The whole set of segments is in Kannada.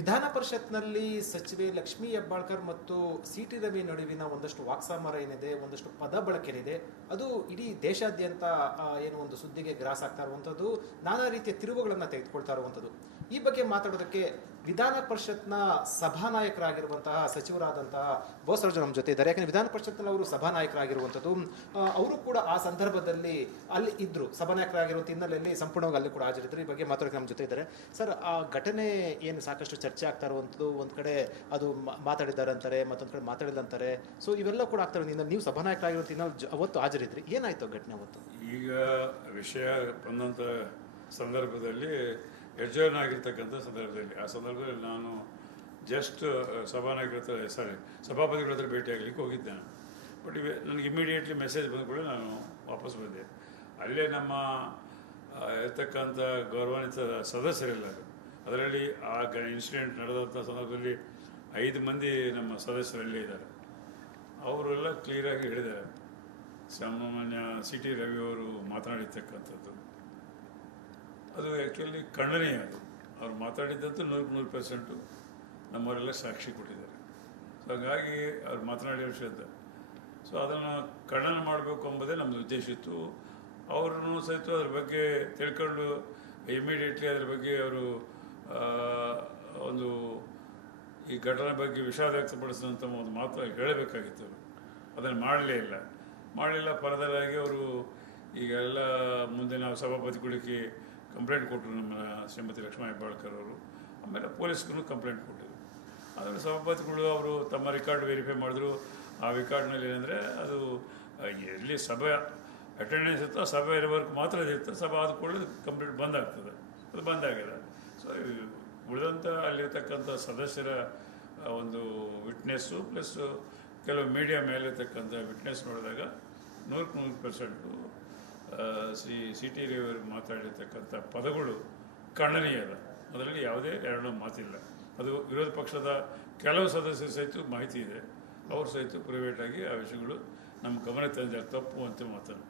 ವಿಧಾನ ಪರಿಷತ್ನಲ್ಲಿ ಸಚಿವೆ ಲಕ್ಷ್ಮೀ ಹೆಬ್ಬಾಳ್ಕರ್ ಮತ್ತು ಸಿ.ಟಿ. ರವಿ ನಡುವಿನ ಒಂದಷ್ಟು ವಾಕ್ಸಮರ ಏನಿದೆ, ಒಂದಷ್ಟು ಪದ ಬಳಕೆ ಏನಿದೆ, ಅದು ಇಡೀ ದೇಶಾದ್ಯಂತ ಏನು ಒಂದು ಸುದ್ದಿಗೆ ಗ್ರಾಸ್ ಆಗ್ತಾ ಇರುವಂಥದ್ದು, ನಾನಾ ರೀತಿಯ ತಿರುವುಗಳನ್ನು ತೆಗೆದುಕೊಳ್ತಾ ಇರುವಂಥದ್ದು. ಈ ಬಗ್ಗೆ ಮಾತಾಡೋದಕ್ಕೆ ವಿಧಾನ ಪರಿಷತ್ನ ಸಭಾನಾಯಕರಾಗಿರುವಂತಹ ಸಚಿವರಾದಂತಹ ಬೋಸರಾಜು ನಮ್ಮ ಜೊತೆ ಇದ್ದಾರೆ. ಯಾಕಂದ್ರೆ ವಿಧಾನ ಪರಿಷತ್ನಲ್ಲಿ ಅವರು ಸಭಾನಾಯಕರಾಗಿರುವಂಥದ್ದು, ಅವರು ಕೂಡ ಆ ಸಂದರ್ಭದಲ್ಲಿ ಅಲ್ಲಿ ಇದ್ರು, ಸಭಾನಾಯಕರಾಗಿರುವಂಥ ಹಿನ್ನೆಲೆಯಲ್ಲಿ ಸಂಪೂರ್ಣವಾಗಿ ಅಲ್ಲಿ ಕೂಡ ಹಾಜರಿದ್ರು. ಈ ಬಗ್ಗೆ ಮಾತಾಡೋಕೆ ನಮ್ಮ ಜೊತೆ ಇದ್ದಾರೆ. ಸರ್, ಆ ಘಟನೆ ಏನು ಸಾಕಷ್ಟು ಚರ್ಚೆ ಆಗ್ತಾ ಇರುವಂಥದ್ದು, ಒಂದು ಕಡೆ ಅದು ಮಾತಾಡಿದ್ದಾರೆ ಅಂತಾರೆ, ಮತ್ತೊಂದು ಕಡೆ ಮಾತಾಡಿಲ್ಲ ಅಂತಾರೆ. ಸೊ ಇವೆಲ್ಲ ಕೂಡ ಆಗ್ತಾ ಇರೋದು. ನೀವು ಸಭಾನಾಯಕರಾಗಿರುವಂಥ ಅವತ್ತು ಹಾಜರಿದ್ರಿ, ಏನಾಯ್ತು ಘಟನೆ ಅವತ್ತು? ಈಗ ವಿಷಯ ಬಂದಂಥ ಸಂದರ್ಭದಲ್ಲಿ ಯಜಮಾನಾಗಿರ್ತಕ್ಕಂಥ ಸಂದರ್ಭದಲ್ಲಿ ಆ ಸಂದರ್ಭದಲ್ಲಿ ನಾನು ಜಸ್ಟ್ ಸಭಾಪತಿಗಳ ಹತ್ರ ಭೇಟಿಯಾಗಲಿಕ್ಕೆ ಹೋಗಿದ್ದೆ ನಾನು. ಬಟ್ ನನಗೆ ಇಮಿಡಿಯೇಟ್ಲಿ ಮೆಸೇಜ್ ಬಂದ ಕೂಡ ನಾನು ವಾಪಸ್ ಬಂದೆ. ಅಲ್ಲೇ ನಮ್ಮ ಇರ್ತಕ್ಕಂಥ ಗೌರವಾನ್ವಿತ ಸದಸ್ಯರೆಲ್ಲರು, ಅದರಲ್ಲಿ ಆ ಇನ್ಸಿಡೆಂಟ್ ನಡೆದಂಥ ಸಂದರ್ಭದಲ್ಲಿ 5 ಮಂದಿ ನಮ್ಮ ಸದಸ್ಯರಲ್ಲೇ ಇದ್ದಾರೆ. ಅವರೆಲ್ಲ ಕ್ಲಿಯರಾಗಿ ಹೇಳಿದ್ದಾರೆ. ಸಾಮಾನ್ಯ ಸಿ.ಟಿ. ರವಿಯವರು ಮಾತನಾಡಿರ್ತಕ್ಕಂಥದ್ದು ಅದು ಆ್ಯಕ್ಚುಲಿ ಖಂಡನೀಯ. ಅದು ಅವ್ರು ಮಾತಾಡಿದ್ದಂತೂ 100% ನಮ್ಮವರೆಲ್ಲ ಸಾಕ್ಷಿ ಕೊಟ್ಟಿದ್ದಾರೆ. ಸೊ ಹಾಗಾಗಿ ಅವ್ರು ಮಾತನಾಡಿರೋ ವಿಷಯದ ಸೊ ಅದನ್ನು ಖಂಡನೆ ಮಾಡಬೇಕು ಎಂಬುದೇ ನಮ್ಮದು ಉದ್ದೇಶ ಇತ್ತು. ಅವ್ರನ್ನೂ ಸಹಿತ ಅದ್ರ ಬಗ್ಗೆ ತಿಳ್ಕೊಂಡು ಇಮಿಡಿಯೇಟ್ಲಿ ಅದ್ರ ಬಗ್ಗೆ ಅವರು ಒಂದು ಈ ಘಟನೆ ಬಗ್ಗೆ ವಿಷಾದ ವ್ಯಕ್ತಪಡಿಸಿದಂಥ ಒಂದು ಮಾತು ಹೇಳಬೇಕಾಗಿತ್ತು. ಅದನ್ನು ಮಾಡಲಿಲ್ಲ. ಫರ್ದರ್ ಆಗಿ ಅವರು ಈಗೆಲ್ಲ ಮುಂದೆ ನಾವು ಸಭಾಪತಿಗಳಿಗೆ ಕಂಪ್ಲೇಂಟ್ ಕೊಟ್ಟರು, ನಮ್ಮ ಶ್ರೀಮತಿ ಲಕ್ಷ್ಮೀ ಹೆಬ್ಬಾಳ್ಕರ್ ಅವರು. ಆಮೇಲೆ ಪೊಲೀಸ್ಗೂ ಕಂಪ್ಲೇಂಟ್ ಕೊಟ್ಟಿದ್ರು. ಆದರೆ ಸಭಾಪತಿಗಳು ಅವರು ತಮ್ಮ ರೆಕಾರ್ಡ್ ವೆರಿಫೈ ಮಾಡಿದ್ರು. ಆ ರೆಕಾರ್ಡ್ನಲ್ಲಿ ಏನಂದರೆ ಅದು ಎಲ್ಲಿ ಸಭೆ ಅಟೆಂಡೆನ್ಸ್ ಇರ್ತೋ ಸಭೆ ಇರೋವರೆಗೂ ಮಾತ್ರ ಇರುತ್ತೆ. ಸಭೆ ಆದ ಕೂಡಲೇ ಕಂಪ್ಲೀಟ್ ಬಂದಾಗ್ತದೆ. ಅದು ಬಂದಾಗಿದೆ. ಸೊ ಉಳಿದಂಥ ಅಲ್ಲಿರ್ತಕ್ಕಂಥ ಸದಸ್ಯರ ಒಂದು ವಿಟ್ನೆಸ್ಸು ಪ್ಲಸ್ ಕೆಲವು ಮೀಡಿಯಾ ಮೇಲಿರ್ತಕ್ಕಂಥ ವಿಟ್ನೆಸ್ ನೋಡಿದಾಗ 100% ಸಿ.ಟಿ. ರವಿಯವರು ಮಾತಾಡಿರ್ತಕ್ಕಂಥ ಪದಗಳು ಖಂಡನೀಯದ. ಅದರಲ್ಲಿ ಯಾವುದೇ ಎರಡನೇ ಮಾತಿಲ್ಲ. ಅದು ವಿರೋಧ ಪಕ್ಷದ ಕೆಲವು ಸದಸ್ಯರು ಸಹಿತ ಮಾಹಿತಿ ಇದೆ. ಅವರು ಸಹಿತ ಪ್ರೈವೇಟಾಗಿ ಆ ವಿಷಯಗಳು ನಮ್ಮ ಗಮನಕ್ಕೆ ತಂದಿದ್ದಾರೆ, ತಪ್ಪು ಅಂತ ಮಾತನ್ನು.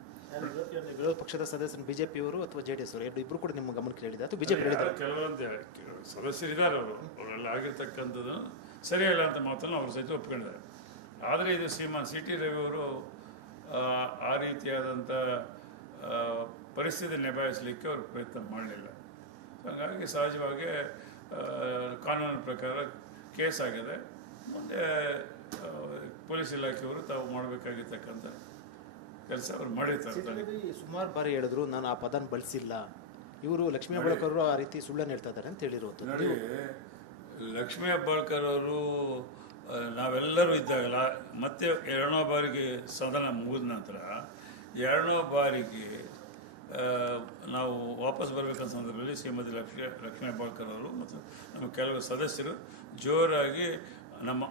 ವಿರೋಧ ಪಕ್ಷದ ಸದಸ್ಯರು ಬಿಜೆಪಿಯವರು ಅಥವಾ JDS ಅವರು ಇಬ್ಬರು ಕೂಡ ನಿಮ್ಮ ಗಮನಕ್ಕೆ ಹೇಳಿದ್ದಾರೆ ಅಥವಾ ಬಿಜೆಪಿ ಹೇಳಿದ್ದಾರೆ? ಕೆಲವೊಂದು ಸದಸ್ಯರಿದ್ದಾರೆ, ಅವರೆಲ್ಲ ಆಗಿರ್ತಕ್ಕಂಥದ್ದು ಸರಿಯಲ್ಲ ಅಂತ ಮಾತನ್ನು ಅವರು ಸಹಿತ ಒಪ್ಕೊಂಡಿದ್ದಾರೆ. ಆದರೆ ಇದು ಶ್ರೀಮಾನ್ ಸಿ.ಟಿ. ರವಿಯವರು ಆ ರೀತಿಯಾದಂಥ ಪರಿಸ್ಥಿತಿ ನಿಭಾಯಿಸಲಿಕ್ಕೆ ಅವರು ಪ್ರಯತ್ನ ಮಾಡಲಿಲ್ಲ. ಹಾಗಾಗಿ ಸಹಜವಾಗಿ ಕಾನೂನಿನ ಪ್ರಕಾರ ಕೇಸ್ ಆಗಿದೆ. ಮುಂದೆ ಪೊಲೀಸ್ ಇಲಾಖೆಯವರು ತಾವು ಮಾಡಬೇಕಾಗಿರ್ತಕ್ಕಂಥ ಕೆಲಸ ಅವರು ಮಾಡಿರ್ತಾರೆ. ಸುಮಾರು ಬಾರಿ ಹೇಳಿದ್ರು, ನಾನು ಆ ಪದನ ಬಳಸಿಲ್ಲ. ಇವರು ಲಕ್ಷ್ಮೀ ಹೆಬ್ಬಾಳ್ಕರ್ ಅವರು ಆ ರೀತಿ ಸುಳ್ಳನ್ನು ಹೇಳ್ತಾ ಇದ್ದಾರೆ ಅಂತ ಹೇಳಿರೋದು. ನೋಡಿ, ಲಕ್ಷ್ಮೀ ಹೆಬ್ಬಾಳ್ಕರ್ ಅವರು ನಾವೆಲ್ಲರೂ ಇದ್ದಾಗಲ್ಲ, ಮತ್ತೆ 2ನೇ ಬಾರಿಗೆ ಸದನ ಮುಗಿದ ನಂತರ 2ನೇ ಬಾರಿಗೆ ನಾವು ವಾಪಸ್ ಬರಬೇಕಂತ ಸಂದರ್ಭದಲ್ಲಿ ಶ್ರೀಮತಿ ಲಕ್ಷ್ಮೀ ಹೆಬ್ಬಾಳ್ಕರ್ ಅವರು ಮತ್ತು ನಮ್ಮ ಕೆಲವು ಸದಸ್ಯರು ಜೋರಾಗಿ ನಮ್ಮ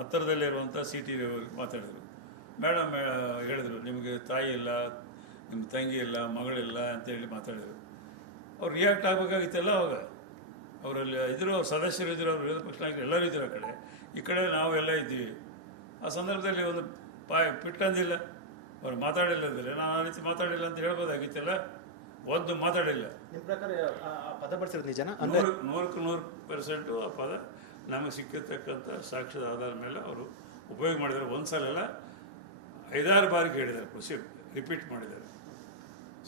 ಹತ್ತಿರದಲ್ಲಿರುವಂಥ ಸಿ.ಟಿ. ರವಿಯವರಿಗೆ ಮಾತಾಡಿದರು. ಮೇಡಮ್ ಹೇಳಿದರು, ನಿಮಗೆ ತಾಯಿ ಇಲ್ಲ, ನಿಮ್ಮ ತಂಗಿ ಇಲ್ಲ, ಮಗಳಿಲ್ಲ ಅಂತೇಳಿ ಮಾತಾಡಿದರು. ಅವ್ರು ರಿಯಾಕ್ಟ್ ಆಗಬೇಕಾಗಿತ್ತಲ್ಲ. ಅವಾಗ ಅವರಲ್ಲಿ ಇದ್ದರು, ಸದಸ್ಯರು ಇದ್ದರು, ಅವ್ರು ವಿರೋಧ ಪಕ್ಷ ನಾಯಕರು ಎಲ್ಲರೂ ಇದ್ದರು. ಆ ಕಡೆ ಈ ಕಡೆ ನಾವೆಲ್ಲ ಇದ್ದೀವಿ. ಆ ಸಂದರ್ಭದಲ್ಲಿ ಒಂದು ಪಿಟ್ಟಂದಿಲ್ಲ, ಅವ್ರು ಮಾತಾಡಿಲ್ಲ ಅಂದರೆ ನಾನು ಆ ರೀತಿ ಮಾತಾಡಿಲ್ಲ ಅಂತ ಹೇಳ್ಬೋದಾಗಿತ್ತಲ್ಲ. ಒಂದು ಮಾತಾಡಿಲ್ಲ. ನಿಮ್ಮ ಪ್ರಕಾರ ಪದ ಬಳಸಿರೋದು ನಿಜನಾ? 100% ಆ ಪದ ನಮಗೆ ಸಿಕ್ಕಿರ್ತಕ್ಕಂಥ ಸಾಕ್ಷ್ಯದ ಆಧಾರದ ಮೇಲೆ ಅವರು ಉಪಯೋಗ ಮಾಡಿದ್ದಾರೆ. ಒಂದು ಸಲ ಅಲ್ಲ, 5-6 ಬಾರಿಗೆ ಹೇಳಿದ್ದಾರೆ, ರಿಪೀಟ್ ಮಾಡಿದ್ದಾರೆ.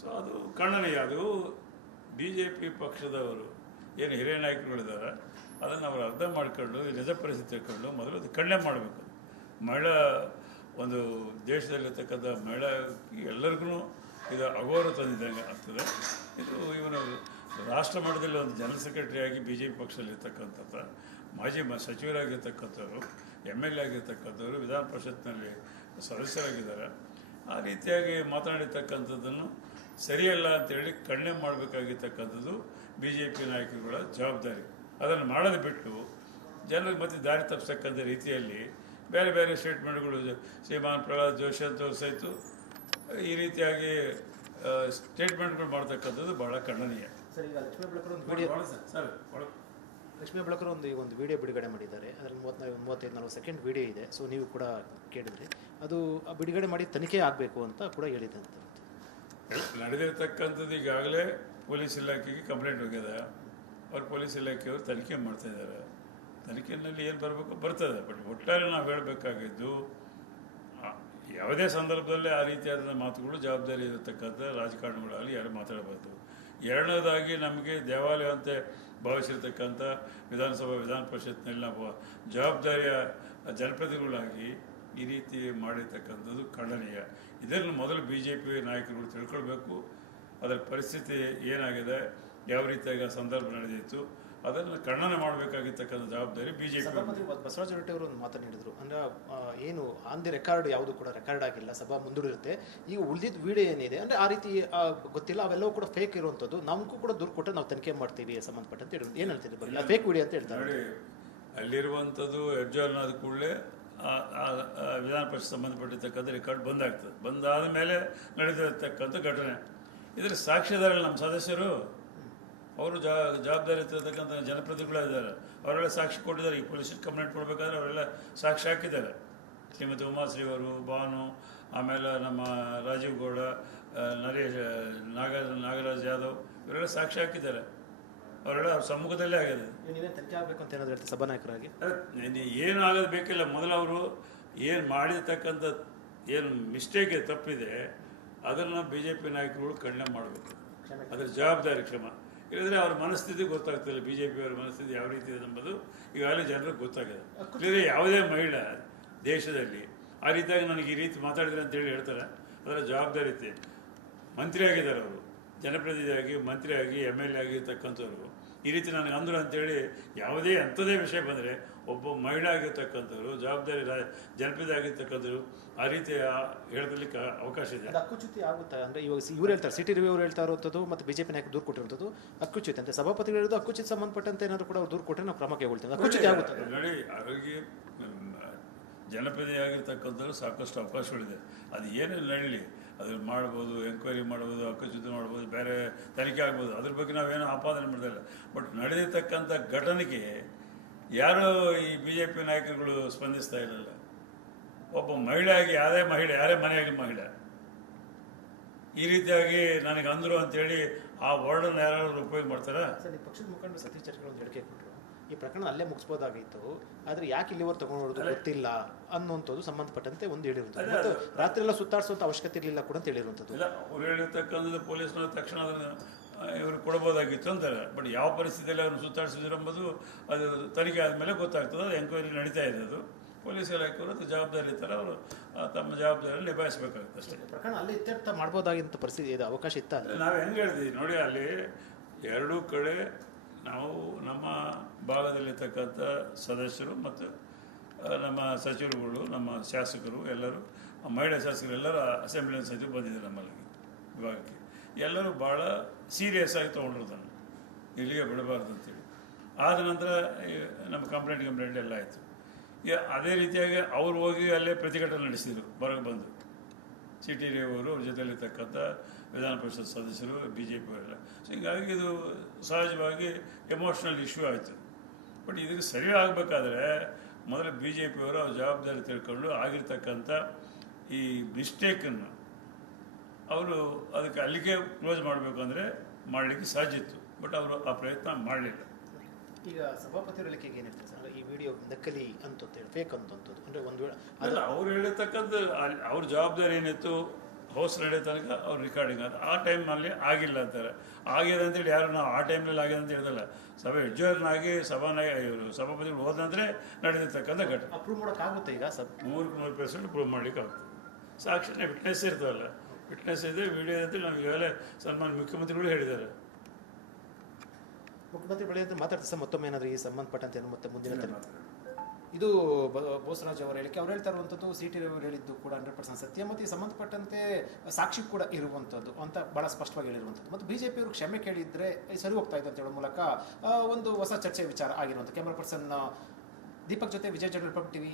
ಸೊ ಅದು ಖಂಡನೀಯ. ಅದು BJP ಪಕ್ಷದವರು ಏನು ಹಿರಿಯ ನಾಯಕರುಗಳಿದ್ದಾರೆ, ಅದನ್ನು ಅವರು ಅರ್ಥ ಮಾಡ್ಕೊಂಡು ನಿಜ ಪರಿಸ್ಥಿತಿ ತಿಳ್ಕೊಂಡು ಮೊದಲು ಅದು ಖಂಡನೆ ಮಾಡಬೇಕು. ಮಹಿಳಾ ಒಂದು ದೇಶದಲ್ಲಿರ್ತಕ್ಕಂಥ ಮಹಿಳಾ ಎಲ್ಲರಿಗೂ ಇದು ಅಗೌರವ ತಂದಿದ್ದಂಗೆ ಆಗ್ತದೆ. ಇದು ಇವನು ರಾಷ್ಟ್ರ ಮಟ್ಟದಲ್ಲಿ ಒಂದು ಜನರಲ್ ಸೆಕ್ರೆಟರಿಯಾಗಿ BJP ಪಕ್ಷದಲ್ಲಿರ್ತಕ್ಕಂಥ ಮಾಜಿ ಸಚಿವರಾಗಿರ್ತಕ್ಕಂಥವ್ರು, MLA ಆಗಿರ್ತಕ್ಕಂಥವ್ರು, ವಿಧಾನ ಪರಿಷತ್ನಲ್ಲಿ ಸದಸ್ಯರಾಗಿದ್ದಾರೆ. ಆ ರೀತಿಯಾಗಿ ಮಾತನಾಡಿರ್ತಕ್ಕಂಥದ್ದನ್ನು ಸರಿಯಲ್ಲ ಅಂತೇಳಿ ಖಂಡನೆ ಮಾಡಬೇಕಾಗಿರ್ತಕ್ಕಂಥದ್ದು BJP ನಾಯಕರುಗಳ ಜವಾಬ್ದಾರಿ. ಅದನ್ನು ಮಾಡೋದು ಬಿಟ್ಟು ಜನರಿಗೆ ಮತ್ತೆ ದಾರಿ ತಪ್ಪಿಸ್ತಕ್ಕಂಥ ರೀತಿಯಲ್ಲಿ ಬೇರೆ ಬೇರೆ ಸ್ಟೇಟ್ಮೆಂಟ್ಗಳು ಶ್ರೀಮಾನ್ ಪ್ರಹ್ಲಾದ್ ಜೋಶಿ ಅಂತವ್ರು ಸಹಿತ ಈ ರೀತಿಯಾಗಿ ಸ್ಟೇಟ್ಮೆಂಟ್ಗಳು ಮಾಡ್ತಕ್ಕಂಥದ್ದು ಭಾಳ ಖಂಡನೀಯ. ಸರ್, ಈಗ ಲಕ್ಷ್ಮೀ ಹೆಬ್ಬಾಳ್ಕರ್ ಒಂದು ವಿಡಿಯೋ ಬಿಡುಗಡೆ ಮಾಡಿದ್ದಾರೆ. ಅದರಲ್ಲಿ 35-40 ಸೆಕೆಂಡ್ ವಿಡಿಯೋ ಇದೆ. ಸೊ ನೀವು ಕೂಡ ಕೇಳಿದ್ರಿ, ಅದು ಬಿಡುಗಡೆ ಮಾಡಿ ತನಿಖೆ ಆಗಬೇಕು ಅಂತ ಕೂಡ ಹೇಳಿದಂತೆ ನಡೆದಿರ್ತಕ್ಕಂಥದ್ದು ಈಗಾಗಲೇ ಪೊಲೀಸ್ ಇಲಾಖೆಗೆ ಕಂಪ್ಲೇಂಟ್ ಹೋಗಿದೆ. ಅವ್ರು ಪೊಲೀಸ್ ಇಲಾಖೆಯವರು ತನಿಖೆ ಮಾಡ್ತಾ ಇದ್ದಾರೆ. ತನಿಖೆಯಲ್ಲಿ ಏನು ಬರಬೇಕು ಬರ್ತದೆ. ಬಟ್ ಒಟ್ಟಾರೆ ನಾವು ಹೇಳಬೇಕಾಗಿದ್ದು ಯಾವುದೇ ಸಂದರ್ಭದಲ್ಲಿ ಆ ರೀತಿಯಾದ ಮಾತುಗಳು ಜವಾಬ್ದಾರಿ ಇರತಕ್ಕಂಥ ರಾಜಕಾರಣಿಗಳಾಗಲಿ ಯಾರು ಮಾತಾಡಬಾರ್ದು. ಎರಡನೇದಾಗಿ ನಮಗೆ ದೇವಾಲಯ ಅಂತ ಭಾವಿಸಿರ್ತಕ್ಕಂಥ ವಿಧಾನ ಪರಿಷತ್ನಲ್ಲಿ ನಾವು ಜವಾಬ್ದಾರಿಯ ಜನಪ್ರತಿನಿಧಿಗಳಾಗಿ ಈ ರೀತಿ ಮಾಡಿರ್ತಕ್ಕಂಥದ್ದು ಖಂಡನೀಯ. ಇದನ್ನು ಮೊದಲು BJP ನಾಯಕರುಗಳು ತಿಳ್ಕೊಳ್ಬೇಕು. ಅದರ ಪರಿಸ್ಥಿತಿ ಏನಾಗಿದೆ, ಯಾವ ರೀತಿಯಾಗಿ ಸಂದರ್ಭ ನಡೆದಿತ್ತು, ಅದನ್ನು ಖಂಡನೆ ಮಾಡಬೇಕಾಗಿರ್ತಕ್ಕಂಥ ಜವಾಬ್ದಾರಿ BJP. ಬಸವರಾಜ ಹೊರಟ್ಟಿ ಅವರು ಒಂದು ಮಾತನ್ನು ಹೇಳಿದರು. ಅಂದರೆ ಏನು ಆನ್ ದಿ ರೆಕಾರ್ಡ್ ಯಾವುದು ಕೂಡ ರೆಕಾರ್ಡ್ ಆಗಿಲ್ಲ, ಸಭಾ ಮುಂದೂಡಿರುತ್ತೆ. ಈಗ ಉಳಿದಿದ್ದ ವಿಡಿಯೋ ಏನಿದೆ ಅಂದರೆ ಆ ರೀತಿ ಗೊತ್ತಿಲ್ಲ, ಅವೆಲ್ಲವೂ ಕೂಡ ಫೇಕ್ ಇರುವಂಥದ್ದು. ನಮಗೂ ಕೂಡ ದೂರು ಕೊಟ್ಟರೆ ನಾವು ತನಿಖೆ ಮಾಡ್ತೀವಿ ಸಂಬಂಧಪಟ್ಟಂತೆ ಹೇಳಿ ಏನು ಹೇಳ್ತೀರಿ ಬಗ್ಗೆ ಫೇಕ್ ವಿಡಿಯೋ ಅಂತ ಹೇಳ್ತಾರೆ. ನೋಡಿ, ಅಲ್ಲಿರುವಂಥದ್ದು ಎಫ್ಜಾರ್ನ ಆದ ಕೂಡಲೇ ವಿಧಾನ ಪರಿಷತ್ ಸಂಬಂಧಪಟ್ಟಿರ್ತಕ್ಕಂಥ ರೆಕಾರ್ಡ್ ಬಂದಾಗ್ತದೆ. ಬಂದಾದ ಮೇಲೆ ನಡೆದಿರತಕ್ಕಂಥ ಘಟನೆ. ಇದರ ಸಾಕ್ಷಿದಾರರು ನಮ್ಮ ಸದಸ್ಯರು, ಅವರು ಜವಾಬ್ದಾರಿ ಇರ್ತಕ್ಕಂಥ ಜನಪ್ರತಿನಿಧಿಗಳಿದ್ದಾರೆ. ಅವರೆಲ್ಲ ಸಾಕ್ಷಿ ಕೊಟ್ಟಿದ್ದಾರೆ. ಈ ಪೊಲೀಸ್ ಕಂಪ್ಲೇಂಟ್ ಕೊಡಬೇಕಾದ್ರೆ ಅವರೆಲ್ಲ ಸಾಕ್ಷಿ ಹಾಕಿದ್ದಾರೆ. ಶ್ರೀಮತಿ ಉಮಾಶ್ರೀ ಅವರು, ಭಾನು, ಆಮೇಲೆ ನಮ್ಮ ರಾಜೀವ್ ಗೌಡ, ನರೇಶ್, ನಾಗರಾಜ್ ಯಾದವ್ ಇವರೆಲ್ಲ ಸಾಕ್ಷಿ ಹಾಕಿದ್ದಾರೆ. ಅವರೆಲ್ಲ ಅವ್ರ ಸಮ್ಮುಖದಲ್ಲೇ ಆಗಿದೆ. ತನಿಖೆ ಆಗಬೇಕು ಅಂತ ಏನಾದ್ರು ಹೇಳ್ತಾರೆ ಸಭಾನಾಯಕರಾಗಿ? ಏನು ಆಗೋದು ಬೇಕಿಲ್ಲ. ಮೊದಲು ಅವರು ಏನು ಮಾಡಿರ್ತಕ್ಕಂಥ ಏನು ಮಿಸ್ಟೇಕ್ ತಪ್ಪಿದೆ ಅದನ್ನು BJP ನಾಯಕರುಗಳು ಖಂಡನೆ ಮಾಡಬೇಕು. ಅದರ ಜವಾಬ್ದಾರಿ ಕ್ಷಮ ಇಲ್ಲದ್ರೆ ಅವ್ರ ಮನಸ್ಥಿತಿ ಗೊತ್ತಾಗ್ತಿಲ್ಲ. BJP ಅವರ ಮನಸ್ಥಿತಿ ಯಾವ ರೀತಿ ಇದೆ ಎಂಬುದು ಈಗಾಗಲೇ ಜನರಿಗೆ ಗೊತ್ತಾಗಿದೆ. ಇಲ್ಲದ್ರೆ ಯಾವುದೇ ಮಹಿಳೆ ದೇಶದಲ್ಲಿ ಆ ರೀತಿಯಾಗಿ ನನಗೆ ಈ ರೀತಿ ಮಾತಾಡಿದ್ರೆ ಅಂತೇಳಿ ಹೇಳ್ತಾರೆ. ಅದರ ಜವಾಬ್ದಾರಿ ಐತೆ. ಮಂತ್ರಿ ಆಗಿದ್ದಾರೆ ಅವರು, ಜನಪ್ರತಿನಿಧಿಯಾಗಿ, ಮಂತ್ರಿಯಾಗಿ, MLA ಆಗಿರ್ತಕ್ಕಂಥವ್ರು ಈ ರೀತಿ ನನಗೆ ಅಂದರು ಅಂತೇಳಿ ಯಾವುದೇ ಅಂಥದೇ ವಿಷಯ ಬಂದರೆ ಒಬ್ಬ ಮಹಿಳೆ ಆಗಿರ್ತಕ್ಕಂಥವ್ರು, ಜವಾಬ್ದಾರಿ ಜನಪ್ರತಿನಿಧಿ ಆಗಿರ್ತಕ್ಕಂಥವ್ರು ಆ ರೀತಿ ಹೇಳಲಿಕ್ಕೆ ಅವಕಾಶ ಇದೆ. ಅಕ್ಕುಚ್ಯುತಿ ಆಗುತ್ತೆ ಅಂದರೆ ಇವಾಗ ಇವ್ರು ಹೇಳ್ತಾರೆ, ಸಿಟಿ ರಿವ್ಯೂ ಅವರು ಹೇಳ್ತಾ ಇರುವಂಥದ್ದು ಮತ್ತು BJP ನಾಯಕ ದೂರು ಕೊಟ್ಟಿರುವಂಥದ್ದು ಅಕ್ಕುಚ್ಯುತಿ ಅಂತ. ಸಭಾಪತಿಗಳು ಹೇಳೋದು ಅಕ್ಕುಚ್ಯುತಿ ಸಂಬಂಧಪಟ್ಟಂತೆ ಏನಾದರೂ ಕೂಡ ದೂರು ಕೊಟ್ಟರೆ ನಾವು ಕ್ರಮ ಕೈಗೊಳ್ತೀವಿ. ಅಕ್ಕುಚ್ಯುತಿ ಆಗುತ್ತೆ ನೋಡಿ. ಅವರಿಗೆ ಜನಪ್ರತಿನಿಧಿ ಆಗಿರ್ತಕ್ಕಂಥವ್ರು ಸಾಕಷ್ಟು ಅವಕಾಶಗಳಿದೆ. ಅದು ಏನೇನು ನಡೀಲಿ, ಅದನ್ನು ಮಾಡ್ಬೋದು, ಎಂಕ್ವೈರಿ ಮಾಡ್ಬೋದು, ಹಕ್ಕುಚ್ಯುತಿ ಮಾಡ್ಬೋದು, ಬೇರೆ ತನಿಖೆ ಆಗ್ಬೋದು. ಅದ್ರ ಬಗ್ಗೆ ನಾವೇನೋ ಆಪಾದನೆ ಮಾಡೋದಿಲ್ಲ. ಬಟ್ ನಡೆದಿರ್ತಕ್ಕಂಥ ಘಟನೆಗೆ ಯಾರು ಈ BJP ನಾಯಕರುಗಳು ಸ್ಪಂದಿಸ್ತಾ ಇರಲಿಲ್ಲ. ಒಬ್ಬ ಮಹಿಳೆಯಾಗಿ ಯಾರೇ ಮನೆಯಾಗಿ ಮಹಿಳೆ ಈ ರೀತಿಯಾಗಿ ನನಗೆ ಅಂದರು ಅಂತೇಳಿ ಆ ವರ್ಡನ್ನು ಯಾರಾದ್ರೂ ಉಪಯೋಗ ಮಾಡ್ತಾರಾ? ಸರ್, ಈ ಪಕ್ಷದ ಮುಖಂಡರು ಸತೀಶ್ ಜಾರಕಿಹೊಳಿ ಒಂದು ಹೇಳಿಕೆ ಕೊಟ್ಟರು, ಈ ಪ್ರಕರಣ ಅಲ್ಲೇ ಮುಗಿಸ್ಬೋದಾಗಿತ್ತು, ಆದರೆ ಯಾಕೆ ಇಲ್ಲಿವರೆಗೆ ತಗೊಂಡೋದು ಗೊತ್ತಿಲ್ಲ ಅನ್ನುವಂಥದ್ದು ಸಂಬಂಧಪಟ್ಟಂತೆ ಒಂದು ಹೇಳಿರುವಂಥದ್ದು. ಮತ್ತು ರಾತ್ರಿ ಎಲ್ಲ ಸುತ್ತಾಡಿಸುವಂಥ ಅವಶ್ಯಕತೆ ಇರಲಿಲ್ಲ ಕೂಡ ಅಂತ ಹೇಳಿರುವಂಥದ್ದು. ಇಲ್ಲ, ಅವ್ರು ಹೇಳಿರ್ತಕ್ಕಂಥದ್ದು ಪೊಲೀಸ್ನವ್ರು ತಕ್ಷಣ ಅದನ್ನು ಇವರು ಕೊಡ್ಬೋದಾಗಿತ್ತು ಅಂತಾರೆ. ಬಟ್ ಯಾವ ಪರಿಸ್ಥಿತಿಯಲ್ಲಿ ಅವ್ರನ್ನ ಸುತ್ತಾಡಿಸಿದ್ರು ಎಂಬುದು ಅದು ತನಿಖೆ ಆದಮೇಲೆ ಗೊತ್ತಾಗ್ತದೆ. ಅದು ಎಂಕ್ವೈರಿ ನಡೀತಾ ಇದೆ. ಅದು ಪೊಲೀಸ್ ಇಲಾಖೆಯವರು ಅದು ಜವಾಬ್ದಾರಿ ಇರ್ತಾರೆ. ಅವರು ತಮ್ಮ ಜವಾಬ್ದಾರಿಯಲ್ಲಿ ನಿಭಾಯಿಸಬೇಕಾಗುತ್ತೆ ಅಷ್ಟೇ. ಪ್ರಕರಣ ಅಲ್ಲಿ ಇತ್ಯರ್ಥ ಮಾಡ್ಬೋದಾಗಿದ್ದ ಪರಿಸ್ಥಿತಿ ಇದೆ, ಅವಕಾಶ ಇತ್ತ. ನಾವು ಹೆಂಗೆ ಹೇಳ್ತೀವಿ ನೋಡಿ, ಅಲ್ಲಿ ಎರಡೂ ಕಡೆ ನಾವು ನಮ್ಮ ಭಾಗದಲ್ಲಿರ್ತಕ್ಕಂಥ ಸದಸ್ಯರು ಮತ್ತು ನಮ್ಮ ಸಚಿವರುಗಳು, ನಮ್ಮ ಶಾಸಕರು ಎಲ್ಲರೂ, ಮಹಿಳಾ ಶಾಸಕರು ಎಲ್ಲರೂ ಅಸೆಂಬ್ಲಿ ಸಚಿವರು ಬಂದಿದ್ದಾರೆ ನಮ್ಮಲ್ಲಿ ವಿಭಾಗಕ್ಕೆ. ಎಲ್ಲರೂ ಭಾಳ ಸೀರಿಯಸ್ ಆಗಿ ತೊಗೊಂಡಿರೋದನ್ನು ಇಲ್ಲಿಗೆ ಬಿಡಬಾರ್ದು ಅಂತೇಳಿ. ಆದ ನಂತರ ನಮ್ಮ ಕಂಪ್ಲೇಂಟ್ ಎಲ್ಲ ಆಯಿತು. ಅದೇ ರೀತಿಯಾಗಿ ಅವ್ರು ಹೋಗಿ ಅಲ್ಲೇ ಪ್ರತಿಭಟನೆ ನಡೆಸಿದರು. ಹೊರಗೆ ಬಂದು ಸಿಟಿ ರೇವರು ಅವ್ರ ಜೊತೆಲಿರ್ತಕ್ಕಂಥ ವಿಧಾನ ಪರಿಷತ್ ಸದಸ್ಯರು, BJP ಅವರೆಲ್ಲ. ಸೊ ಹೀಗಾಗಿ ಇದು ಸಹಜವಾಗಿ ಎಮೋಷ್ನಲ್ ಇಶ್ಯೂ ಆಯಿತು. ಬಟ್ ಇದಕ್ಕೆ ಸರಿ ಆಗಬೇಕಾದ್ರೆ ಮೊದಲು BJP ಅವರು ಅವ್ರ ಜವಾಬ್ದಾರಿ ತಿಳ್ಕೊಂಡು ಆಗಿರ್ತಕ್ಕಂಥ ಈ ಮಿಸ್ಟೇಕನ್ನು ಅವರು ಅದಕ್ಕೆ ಅಲ್ಲಿಗೆ ಕ್ಲೋಸ್ ಮಾಡಬೇಕು ಅಂದರೆ ಮಾಡಲಿಕ್ಕೆ ಸಾಧ್ಯ ಇತ್ತು. ಬಟ್ ಅವರು ಆ ಪ್ರಯತ್ನ ಮಾಡಲಿಲ್ಲ. ಈಗ ಸಭಾಪತಿ ಹೇಳಿಕೆಗೆ ಏನಿರ್ತದೆ ಸರ್, ಈ ವಿಡಿಯೋ ನಕಲಿ ಅಂತೇಳಿ ಫೇಕ್ ಅಂತದ್ದು ಅಂದರೆ ಒಂದು ವೇಳೆ ಅಲ್ಲ, ಅವ್ರು ಹೇಳಿರ್ತಕ್ಕಂಥ ಅವ್ರ ಜವಾಬ್ದಾರಿ ಏನಿತ್ತು ಹೌಸ್ ನಡೆಯೋ ತನಕ ಅವ್ರು ರಿಕಾರ್ಡಿಂಗ್ ಅದು ಆ ಟೈಮ್ನಲ್ಲಿ ಆಗಿಲ್ಲ ಅಂತಾರೆ. ಆಗಿದೆ ಅಂತೇಳಿ ಯಾರು ನಾವು ಆ ಟೈಮ್ನಲ್ಲಿ ಆಗಿದೆ ಅಂತ ಹೇಳಿದಲ್ಲ. ಸಭೆ ಅಡ್ಜರ್ನಾಗಿ ಇವರು ಸಭಾಪತಿಗಳು ಹೋದಂದರೆ ನಡೆದಿರ್ತಕ್ಕಂಥ ಘಟನೆ. ಅಪ್ರೂವ್ ಮಾಡೋಕ್ಕಾಗುತ್ತೆ ಈಗ ಸರ್? 100% ಪ್ರೂವ್ ಮಾಡಲಿಕ್ಕೆ ಆಗುತ್ತೆ. ಸಾಕ್ಷಿನೇ ವಿಟ್ನೆಸ್ ಇರ್ತವಲ್ಲ, ವಿಟ್ನೆಸ್ ಇದೆ, ವಿಡಿಯೋ ಅಂತ ನಾವು ಈಗಾಗಲೇ ಸನ್ಮಾನ್ಯ ಮುಖ್ಯಮಂತ್ರಿಗಳು ಹೇಳಿದ್ದಾರೆ. ಮುಖ್ಯಮಂತ್ರಿ ಬಳಿ ಅಂತ ಮಾತಾಡ್ತಾರೆ ಸರ್. ಮತ್ತೊಮ್ಮೆ ಏನಾದರೂ ಈ ಸಂಬಂಧಪಟ್ಟಂತೆ ಮತ್ತೆ ಮುಂದಿನ ಇದು ಬೋಸರಾಜ್ ಅವರ ಹೇಳಿಕೆ. ಅವ್ರು ಹೇಳ್ತಾ ಇರುವಂಥದ್ದು ಸಿಟಿ ರವಿ ಹೇಳಿದ್ದು ಕೂಡ 100% ಸತ್ಯ, ಮತ್ತು ಈ ಸಂಬಂಧಪಟ್ಟಂತೆ ಸಾಕ್ಷಿ ಕೂಡ ಇರುವಂಥದ್ದು ಅಂತ ಭಾಳ ಸ್ಪಷ್ಟವಾಗಿ ಹೇಳಿರುವಂಥದ್ದು. ಮತ್ತು BJP ಅವರು ಕ್ಷಮೆ ಕೇಳಿದರೆ ಸರಿ ಹೋಗ್ತಾ ಇದೆ ಅಂತ ಹೇಳೋ ಮೂಲಕ ಒಂದು ಹೊಸ ಚರ್ಚೆ ವಿಚಾರ ಆಗಿರುವಂಥ. ಕ್ಯಾಮರಾ ಪರ್ಸನ್ ದೀಪಕ್ ಜೊತೆ ವಿಜಯ್ ಜರ್ನಲ್ ರಿಪಬ್ಲಿಕ್ TV.